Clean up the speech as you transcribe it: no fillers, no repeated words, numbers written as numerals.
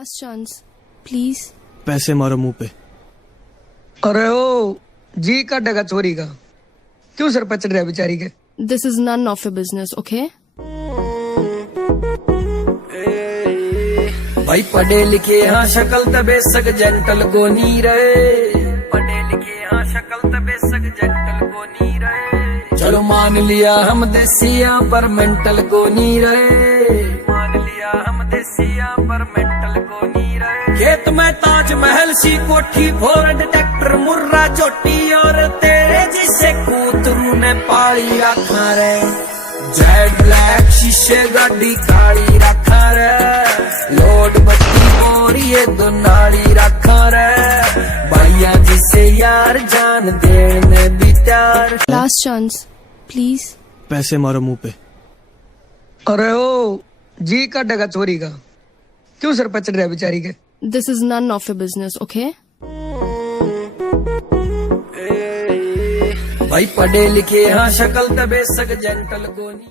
Last chance please. पैसे मारो मुंह पे। अरे ओ जी काटेगा चोरी का, क्यों सर पचड़ रहा बेचारी के। This is none of your business, okay? भाई पढ़े लिखे हाँ शक्ल तबे सक जेंटल को नी रहे। पढ़े लिखे हाँ शक्ल तबे सक जेंटल को नी रहे। चलो मान लिया हम देसिया पर मेंटल को नी रहे। मान लिया हम देसिया पर मेंटल को नी रहे। खेत में ताजमहल सी कोठी फोर्ड ट्रैक्टर मुर्रा चोटी और तेरे जिसे कूतरू ने पाली रखा रे। जेड ब्लैक शीशे गाड़ी काली रखा रे। लोड बत्ती बोरिए दो नाली रखा रे। भैया जिसे यार जान देने भी त्यार। Last chance please. पैसे मारो मुंह पे। अरे ओ जी काटेगा चोरी का, क्यों सर पचड़ रहा बेचारी के। This is none of your business, okay? भाई पढ़े लिखे हाँ शक्ल तबे सक जेंटल को नी।